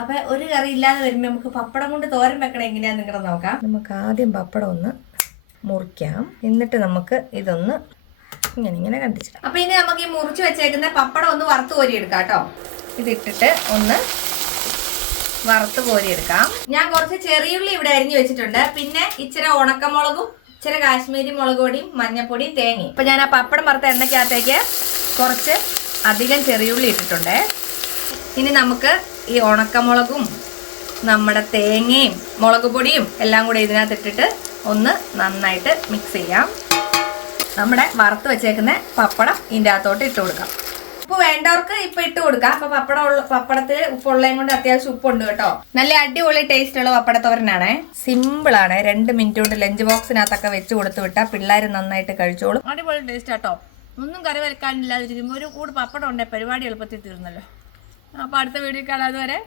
അപ്പൊ ഒരു കറി ഇല്ലാതെ വരുമ്പോ നമുക്ക് പപ്പടം കൊണ്ട് തോരൻ വെക്കണം എങ്ങനെയാന്ന് നിങ്ങളെ നോക്കാം. നമുക്ക് ആദ്യം പപ്പടം ഒന്ന് മുറിക്കാം, എന്നിട്ട് നമുക്ക് ഇതൊന്ന് ഇങ്ങനെ കണ്ടിച്ചിടാം. അപ്പൊ ഇനി നമുക്ക് ഈ മുറിച്ച് വെച്ചേക്കുന്ന പപ്പടം ഒന്ന് വറുത്ത് കോരിയെടുക്കാം കേട്ടോ. ഇതിട്ടിട്ട് ഒന്ന് വറുത്ത് കോരിയെടുക്കാം. ഞാൻ കുറച്ച് ചെറിയുള്ളി ഇവിടെ അരിഞ്ഞു വെച്ചിട്ടുണ്ട്. പിന്നെ ഇച്ചിരി ഉണക്കമുളകും ഇച്ചിരി കാശ്മീരി മുളക് പൊടിയും മഞ്ഞപ്പൊടിയും തേങ്ങയും. ഇപ്പൊ ഞാൻ ആ പപ്പടം വറുത്ത എണ്ണയ്ക്കകത്തേക്ക് കുറച്ച് അധികം ചെറിയുള്ളി ഇട്ടിട്ടുണ്ട്. ഇനി നമുക്ക് ഈ ഉണക്കമുളകും നമ്മുടെ തേങ്ങയും മുളക് പൊടിയും എല്ലാം കൂടെ ഇതിനകത്ത് ഇട്ടിട്ട് ഒന്ന് നന്നായിട്ട് മിക്സ് ചെയ്യാം. നമ്മുടെ വറുത്ത് വെച്ചേക്കുന്ന പപ്പടം ഇതിൻ്റെ അകത്തോട്ട് ഇട്ട് കൊടുക്കാം. ഉപ്പ് വേണ്ടവർക്ക് ഇപ്പൊ ഇട്ട് കൊടുക്കാം. അപ്പൊ പപ്പടത്തിൽ ഉപ്പുള്ളതും കൊണ്ട് അത്യാവശ്യം ഉപ്പുണ്ട് കേട്ടോ. നല്ല അടിപൊളി ടേസ്റ്റ് ഉള്ള പപ്പടത്തോരനാണ്. സിമ്പിൾ ആണ്. 2 മിനിറ്റ് കൊണ്ട് ലഞ്ച് ബോക്സിനകത്തൊക്കെ വെച്ച് കൊടുത്തു വിട്ടാൽ പിള്ളേർ നന്നായിട്ട് കഴിച്ചോളും. അടിപൊളി ടേസ്റ്റ് കേട്ടോ. ഒന്നും കറി വരക്കാനില്ലാതിരിക്കുമ്പോൾ ഒരു കൂട് പപ്പടം ഉണ്ടേ പരിപാടി എളുപ്പത്തിൽ തീർന്നല്ലോ. അപ്പൊ അടുത്ത വീഡിയോ കാണാതെ വരെ.